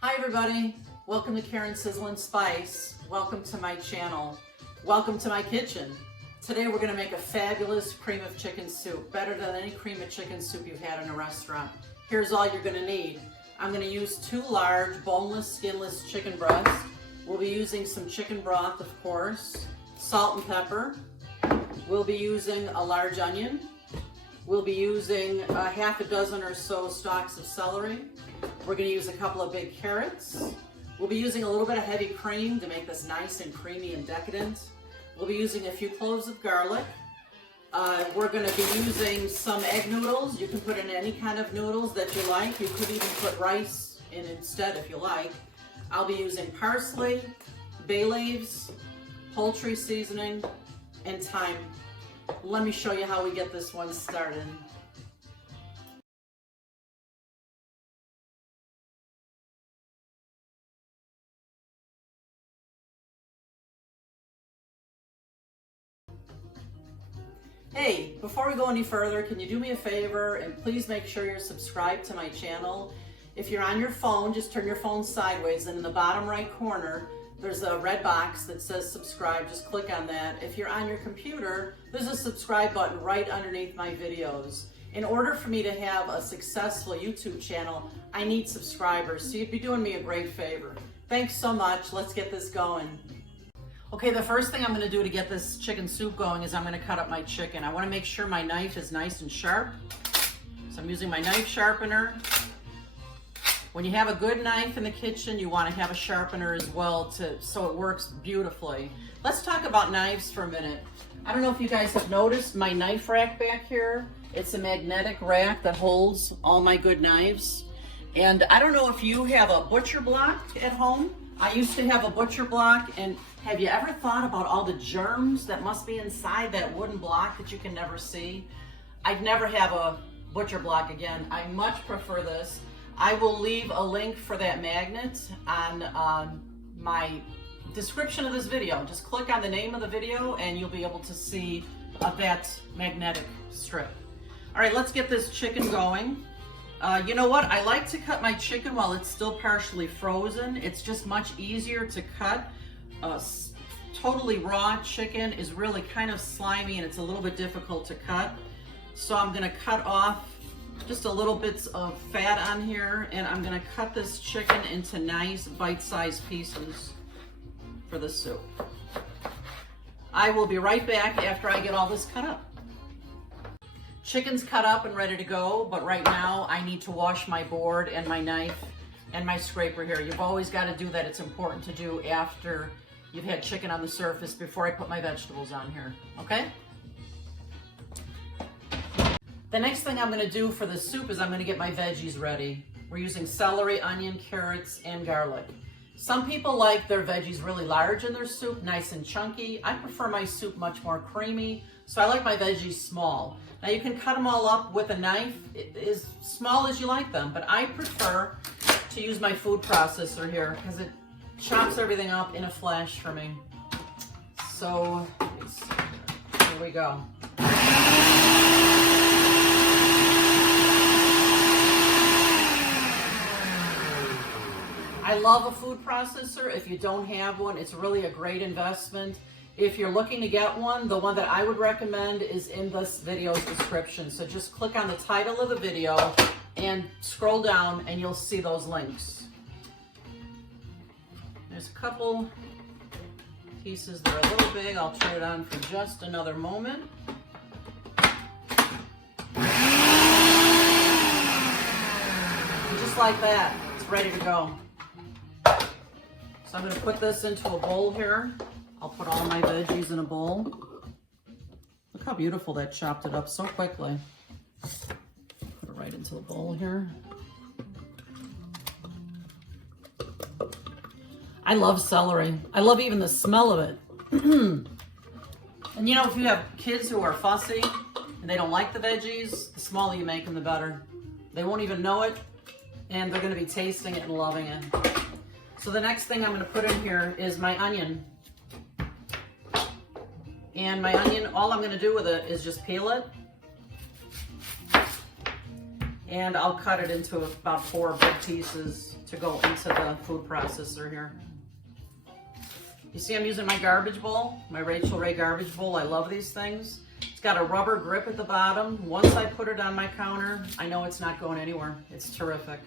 Hi everybody, welcome to Karen's Sizzlin' Spice. Welcome to my channel. Welcome to my kitchen. Today we're gonna make a fabulous cream of chicken soup, better than any cream of chicken soup you've had in a restaurant. Here's all you're gonna need. I'm gonna use 2 large boneless, skinless chicken breasts. We'll be using some chicken broth, of course, salt and pepper. We'll be using a large onion. We'll be using half a dozen or so stalks of celery. We're going to use a couple of big carrots. We'll be using a little bit of heavy cream to make this nice and creamy and decadent. We'll be using a few cloves of garlic. We're going to be using some egg noodles. You can put in any kind of noodles that you like. You could even put rice in instead if you like. I'll be using parsley, bay leaves, poultry seasoning, and thyme. Let me show you how we get this one started. Hey, before we go any further, can you do me a favor and please make sure you're subscribed to my channel. If you're on your phone, just turn your phone sideways, and in the bottom right corner, there's a red box that says subscribe. Just click on that. If you're on your computer, there's a subscribe button right underneath my videos. In order for me to have a successful YouTube channel, I need subscribers, so you'd be doing me a great favor. Thanks so much. Let's get this going. Okay, the first thing I'm going to do to get this chicken soup going is I'm going to cut up my chicken. I want to make sure my knife is nice and sharp. So I'm using my knife sharpener. When you have a good knife in the kitchen, you want to have a sharpener as well so it works beautifully. Let's talk about knives for a minute. I don't know if you guys have noticed my knife rack back here. It's a magnetic rack that holds all my good knives. And I don't know if you have a butcher block at home. I used to have a butcher block, and have you ever thought about all the germs that must be inside that wooden block that you can never see? I'd never have a butcher block again. I much prefer this. I will leave a link for that magnet on my description of this video. Just click on the name of the video and you'll be able to see that magnetic strip. All right, let's get this chicken going. You know what? I like to cut my chicken while it's still partially frozen. It's just much easier to cut. Totally raw chicken is really kind of slimy and it's a little bit difficult to cut. So I'm gonna cut off just a little bits of fat on here, and I'm gonna cut this chicken into nice bite-sized pieces for the soup. I will be right back after I get all this cut up. Chicken's cut up and ready to go, but right now I need to wash my board and my knife and my scraper here. You've always got to do that. It's important to do after you've had chicken on the surface before I put my vegetables on here, okay? The next thing I'm going to do for the soup is I'm going to get my veggies ready. We're using celery, onion, carrots, and garlic. Some people like their veggies really large in their soup, nice and chunky. I prefer my soup much more creamy, so I like my veggies small. Now you can cut them all up with a knife, as small as you like them, but I prefer to use my food processor here because it chops everything up in a flash for me. So, here we go. I love a food processor. If you don't have one, it's really a great investment. If you're looking to get one, the one that I would recommend is in this video's description. So just click on the title of the video and scroll down and you'll see those links. There's a couple pieces that are a little big. I'll turn it on for just another moment. And just like that, it's ready to go. So I'm going to put this into a bowl here. I'll put all my veggies in a bowl. Look how beautiful that chopped it up so quickly. Put it right into the bowl here. I love celery. I love even the smell of it. And you know, if you have kids who are fussy and they don't like the veggies, the smaller you make them, the better. They won't even know it, and they're going to be tasting it and loving it. So the next thing I'm going to put in here is my onion. And my onion, all I'm going to do with it is just peel it. And I'll cut it into about 4 big pieces to go into the food processor here. You see I'm using my garbage bowl, my Rachel Ray garbage bowl. I love these things. It's got a rubber grip at the bottom. Once I put it on my counter, I know it's not going anywhere. It's terrific.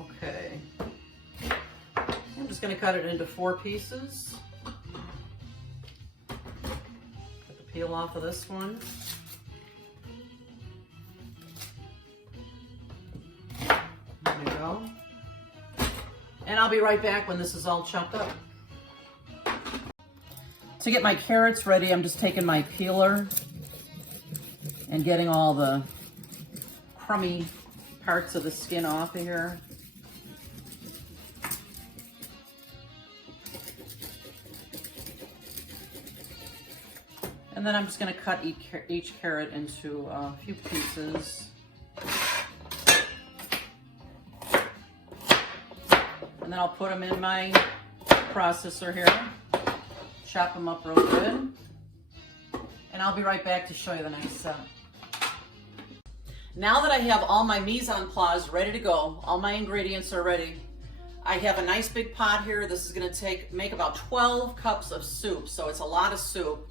Okay. I'm just going to cut it into 4 pieces. Get the peel off of this one. There we go. And I'll be right back when this is all chopped up. To get my carrots ready, I'm just taking my peeler and getting all the crummy parts of the skin off of here. And then I'm just going to cut each carrot into a few pieces. And then I'll put them in my processor here. Chop them up real good. And I'll be right back to show you the next step. Now that I have all my mise en place ready to go, all my ingredients are ready, I have a nice big pot here. This is going to make about 12 cups of soup, so it's a lot of soup.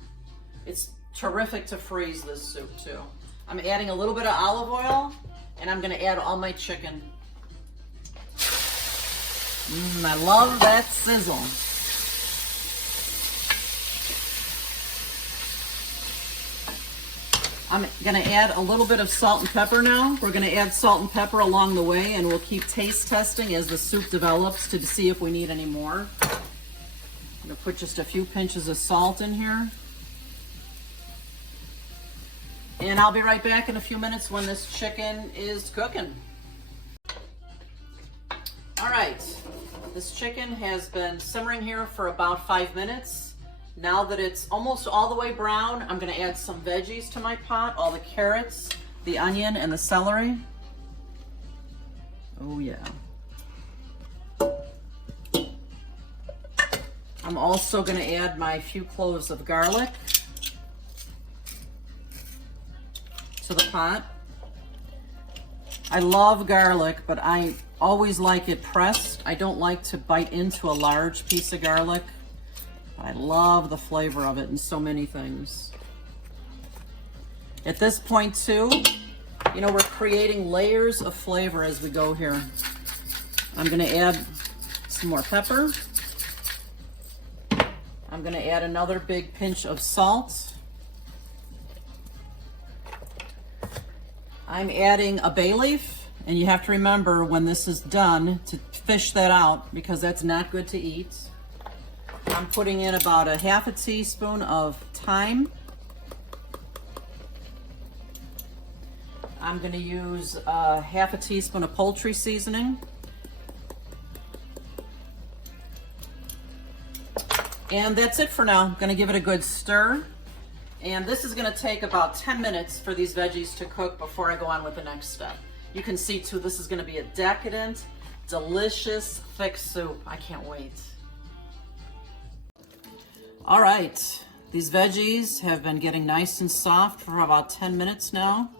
It's terrific to freeze this soup too. I'm adding a little bit of olive oil, and I'm going to add all my chicken. I love that sizzle. I'm going to add a little bit of salt and pepper now. We're going to add salt and pepper along the way, and we'll keep taste testing as the soup develops to see if we need any more. I'm going to put just a few pinches of salt in here. And I'll be right back in a few minutes when this chicken is cooking. All right, this chicken has been simmering here for about 5 minutes. Now that it's almost all the way brown, I'm going to add some veggies to my pot, all the carrots, the onion, and the celery. Oh yeah. I'm also going to add my few cloves of garlic to the pot. I love garlic, but I always like it pressed. I don't like to bite into a large piece of garlic. I love the flavor of it in so many things. At this point too, you know, we're creating layers of flavor as we go here. I'm going to add some more pepper. I'm going to add another big pinch of salt. I'm adding a bay leaf, and you have to remember when this is done to fish that out because that's not good to eat. I'm putting in about a half a teaspoon of thyme. I'm going to use half a teaspoon of poultry seasoning. And that's it for now. I'm going to give it a good stir. And this is going to take about 10 minutes for these veggies to cook before I go on with the next step. You can see too, this is going to be a decadent, delicious, thick soup. I can't wait. All right, these veggies have been getting nice and soft for about 10 minutes now.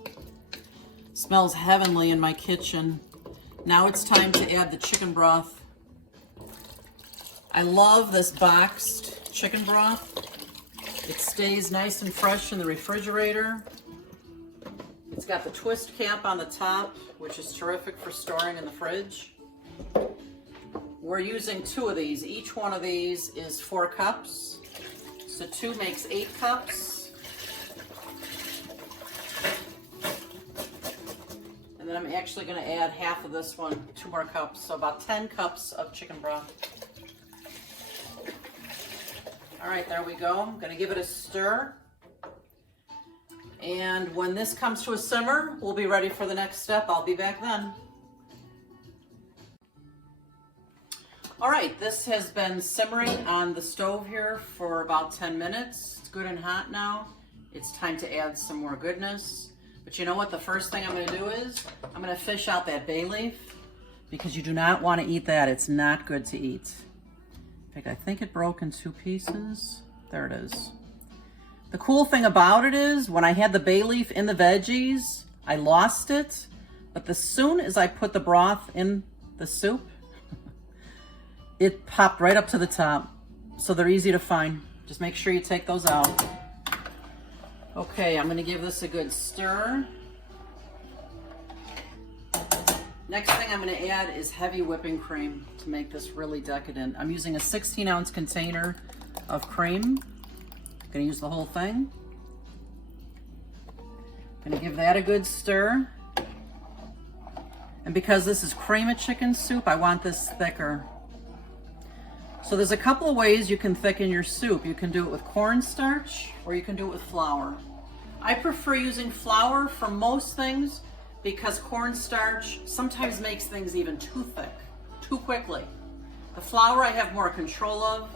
Smells heavenly in my kitchen. Now it's time to add the chicken broth. I love this boxed chicken broth. It stays nice and fresh in the refrigerator. It's got the twist cap on the top, which is terrific for storing in the fridge. We're using 2 of these. Each one of these is 4 cups. So 2 makes 8 cups. And then I'm actually going to add half of this one, 2 more cups. So about 10 cups of chicken broth. All right, there we go. I'm going to give it a stir. And when this comes to a simmer, we'll be ready for the next step. I'll be back then. All right, this has been simmering on the stove here for about 10 minutes. It's good and hot now. It's time to add some more goodness. But you know what? The first thing I'm going to do is I'm going to fish out that bay leaf because you do not want to eat that. It's not good to eat. In fact, I think it broke in 2 pieces. There it is. The cool thing about it is when I had the bay leaf in the veggies, I lost it. But as soon as I put the broth in the soup, it popped right up to the top. So they're easy to find. Just make sure you take those out. Okay, I'm gonna give this a good stir. Next thing I'm gonna add is heavy whipping cream to make this really decadent. I'm using a 16-ounce container of cream. I'm gonna use the whole thing. I'm gonna give that a good stir. And because this is cream of chicken soup, I want this thicker. So there's a couple of ways you can thicken your soup. You can do it with cornstarch or you can do it with flour. I prefer using flour for most things because cornstarch sometimes makes things even too thick, too quickly. The flour I have more control of.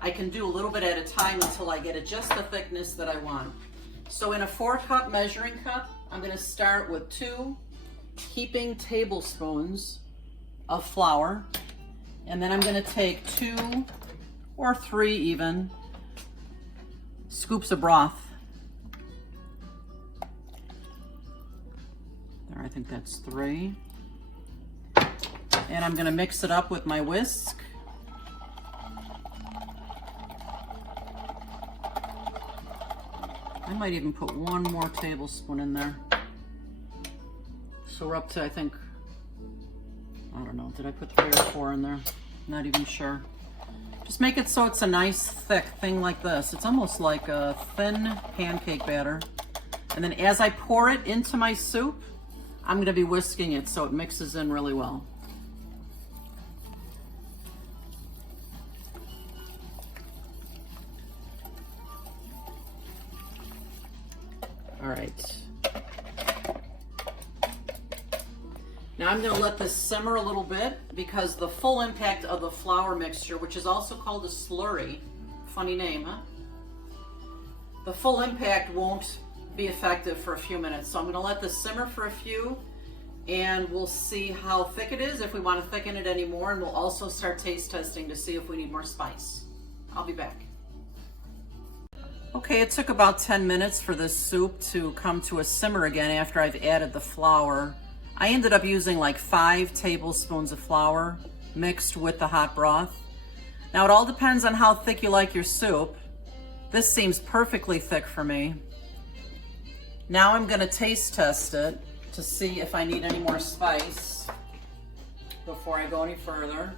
I can do a little bit at a time until I get it just the thickness that I want. So in a 4-cup measuring cup, I'm gonna start with 2 heaping tablespoons of flour. And then I'm gonna take 2 or 3 even scoops of broth. There, I think that's 3. And I'm gonna mix it up with my whisk. I might even put 1 more tablespoon in there. So we're up to, I think, I don't know, did I put 3 or 4 in there? Not even sure. Just make it so it's a nice thick thing like this. It's almost like a thin pancake batter. And then as I pour it into my soup, I'm gonna be whisking it so it mixes in really well. All right. Now I'm gonna let this simmer a little bit because the full impact of the flour mixture, which is also called a slurry, funny name, huh? The full impact won't be effective for a few minutes. So I'm gonna let this simmer for a few and we'll see how thick it is, if we wanna thicken it anymore, and we'll also start taste testing to see if we need more spice. I'll be back. Okay, it took about 10 minutes for this soup to come to a simmer again after I've added the flour. I ended up using like 5 tablespoons of flour mixed with the hot broth. Now it all depends on how thick you like your soup. This seems perfectly thick for me. Now I'm gonna taste test it to see if I need any more spice before I go any further.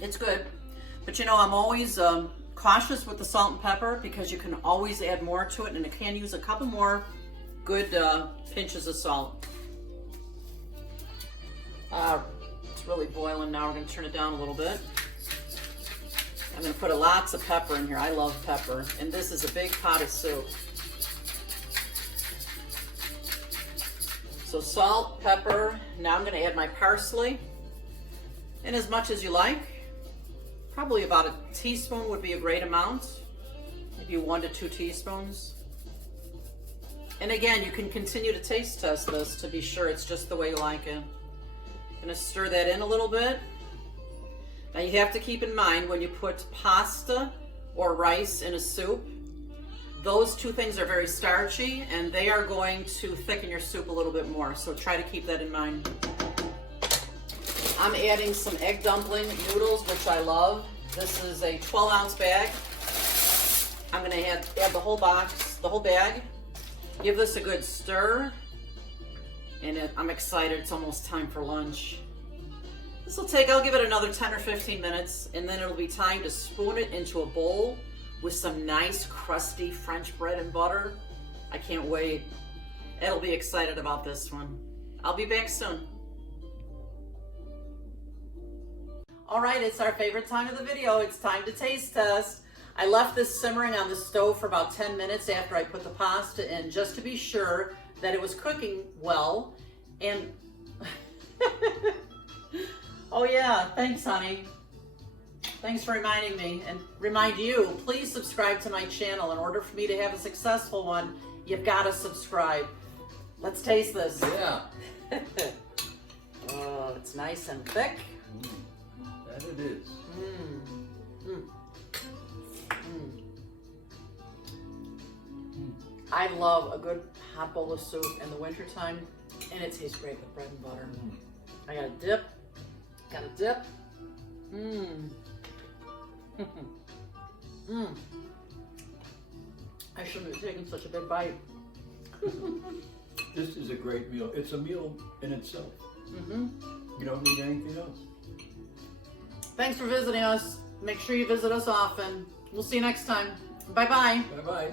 It's good, but you know, I'm always cautious with the salt and pepper because you can always add more to it, and I can use a couple more good pinches of salt. It's really boiling now. We're going to turn it down a little bit. I'm going to put lots of pepper in here. I love pepper, and this is a big pot of soup. So salt, pepper. Now I'm going to add my parsley. And as much as you like, probably about a teaspoon would be a great amount, maybe 1 to 2 teaspoons. And again, you can continue to taste test this to be sure it's just the way you like it. I'm gonna stir that in a little bit. Now you have to keep in mind when you put pasta or rice in a soup, those 2 things are very starchy and they are going to thicken your soup a little bit more, so try to keep that in mind. I'm adding some egg dumpling noodles, which I love. This is a 12-ounce bag. I'm gonna add the whole box, the whole bag. Give this a good stir. And I'm excited, it's almost time for lunch. This will take, I'll give it another 10 or 15 minutes, and then it'll be time to spoon it into a bowl with some nice crusty French bread and butter. I can't wait. I'll be excited about this one. I'll be back soon. All right, it's our favorite time of the video. It's time to taste test. I left this simmering on the stove for about 10 minutes after I put the pasta in, just to be sure that it was cooking well. And oh yeah, thanks honey. Thanks for reminding me, and remind you, please subscribe to my channel. In order for me to have a successful one, you've got to subscribe. Let's taste this. Yeah. Oh, it's nice and thick. That it is. I love a good hot bowl of soup in the wintertime, and it tastes great with bread and butter. I got a dip. Got a dip. I shouldn't have taken such a big bite. This is a great meal. It's a meal in itself. You don't need anything else. Thanks for visiting us. Make sure you visit us often. We'll see you next time. Bye-bye. Bye-bye.